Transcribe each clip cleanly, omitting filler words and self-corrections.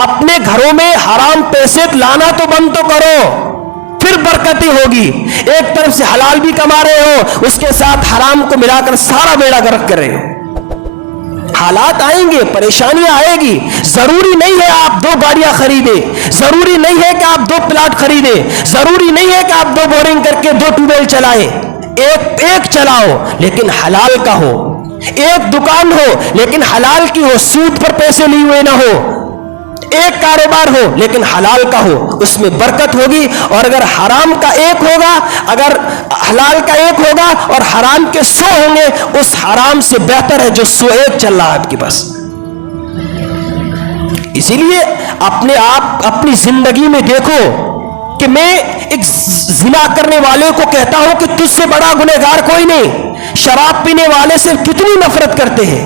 اپنے گھروں میں حرام پیسے لانا تو بند تو کرو، پھر برکتی ہوگی۔ ایک طرف سے حلال بھی کما رہے ہو، اس کے ساتھ حرام کو ملا کر سارا بیڑا غرق کر رہے ہو۔ حالات آئیں گے، پریشانیاں آئے گی، ضروری نہیں ہے آپ 2 گاڑیاں خریدیں، ضروری نہیں ہے کہ آپ 2 پلاٹ خریدیں، ضروری نہیں ہے کہ آپ 2 بورنگ کر کے 2 ٹیوب ویل چلائیں۔ ایک چلاؤ لیکن حلال کا ہو، ایک دکان ہو لیکن حلال کی ہو، سود پر پیسے لیے ہوئے نہ ہو، ایک کاروبار ہو لیکن حلال کا ہو، اس میں برکت ہوگی۔ اور اگر حرام کا ایک ہوگا، اگر حلال کا ایک ہوگا اور حرام کے 100 ہوں گے، اس حرام سے بہتر ہے جو 101 چل رہا ہے آپ کے پاس۔ اسی لیے اپنے آپ اپنی زندگی میں دیکھو کہ میں ایک زنا کرنے والے کو کہتا ہوں کہ تجھ سے بڑا گنہگار کوئی نہیں، شراب پینے والے سے کتنی نفرت کرتے ہیں،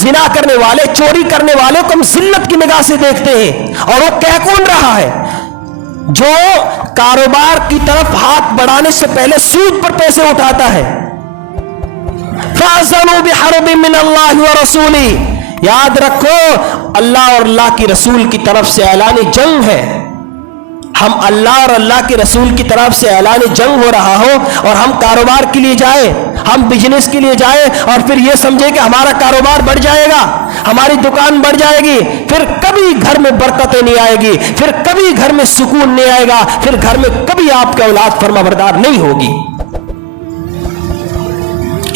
زنا کرنے والے، چوری کرنے والے کو ہم ذلت کی نگاہ سے دیکھتے ہیں، اور وہ کہہ کون رہا ہے؟ جو کاروبار کی طرف ہاتھ بڑھانے سے پہلے سود پر پیسے اٹھاتا ہے۔ فَأَذَنُوا بِحَرْبٍ مِّنَ اللَّهِ وَرَسُولِهِ، یاد رکھو اللہ اور اللہ کی رسول کی طرف سے اعلان جنگ ہے۔ ہم اللہ اور اللہ کے رسول کی طرف سے اعلان جنگ ہو رہا ہو اور ہم کاروبار کے لیے جائیں، ہم بزنس کے لیے جائیں اور پھر یہ سمجھے کہ ہمارا کاروبار بڑھ جائے گا، ہماری دکان بڑھ جائے گی، پھر کبھی گھر میں برکتیں نہیں آئے گی، پھر کبھی گھر میں سکون نہیں آئے گا، پھر گھر میں کبھی آپ کی اولاد فرما بردار نہیں ہوگی۔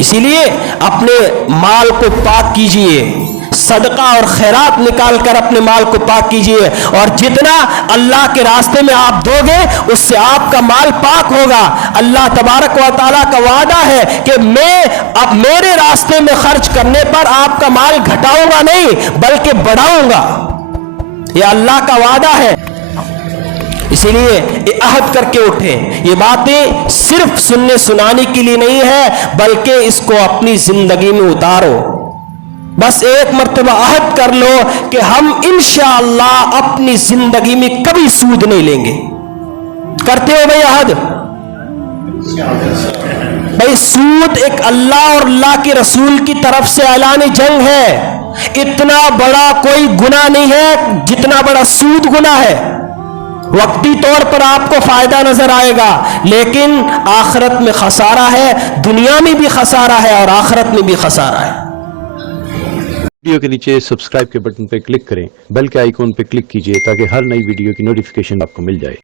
اسی لیے اپنے مال کو پاک کیجئے، صدقہ اور خیرات نکال کر اپنے مال کو پاک کیجئے، اور جتنا اللہ کے راستے میں آپ دو گے اس سے آپ کا مال پاک ہوگا۔ اللہ تبارک و تعالیٰ کا وعدہ ہے کہ میں اب میرے راستے میں خرچ کرنے پر آپ کا مال گھٹاؤں گا نہیں بلکہ بڑھاؤں گا، یہ اللہ کا وعدہ ہے۔ اسی لیے یہ عہد کر کے اٹھیں، یہ باتیں صرف سننے سنانے کے لیے نہیں ہے بلکہ اس کو اپنی زندگی میں اتارو۔ بس ایک مرتبہ عہد کر لو کہ ہم انشاءاللہ اپنی زندگی میں کبھی سود نہیں لیں گے۔ کرتے ہو بھائی عہد؟ بھائی سود ایک اللہ اور اللہ کے رسول کی طرف سے اعلان جنگ ہے۔ اتنا بڑا کوئی گناہ نہیں ہے جتنا بڑا سود گناہ ہے۔ وقتی طور پر آپ کو فائدہ نظر آئے گا لیکن آخرت میں خسارہ ہے، دنیا میں بھی خسارہ ہے اور آخرت میں بھی خسارہ ہے۔ ویڈیو کے نیچے سبسکرائب کے بٹن پہ کلک کریں، بیل کے آئیکن پہ کلک کیجئے تاکہ ہر نئی ویڈیو کی نوٹیفیکیشن آپ کو مل جائے۔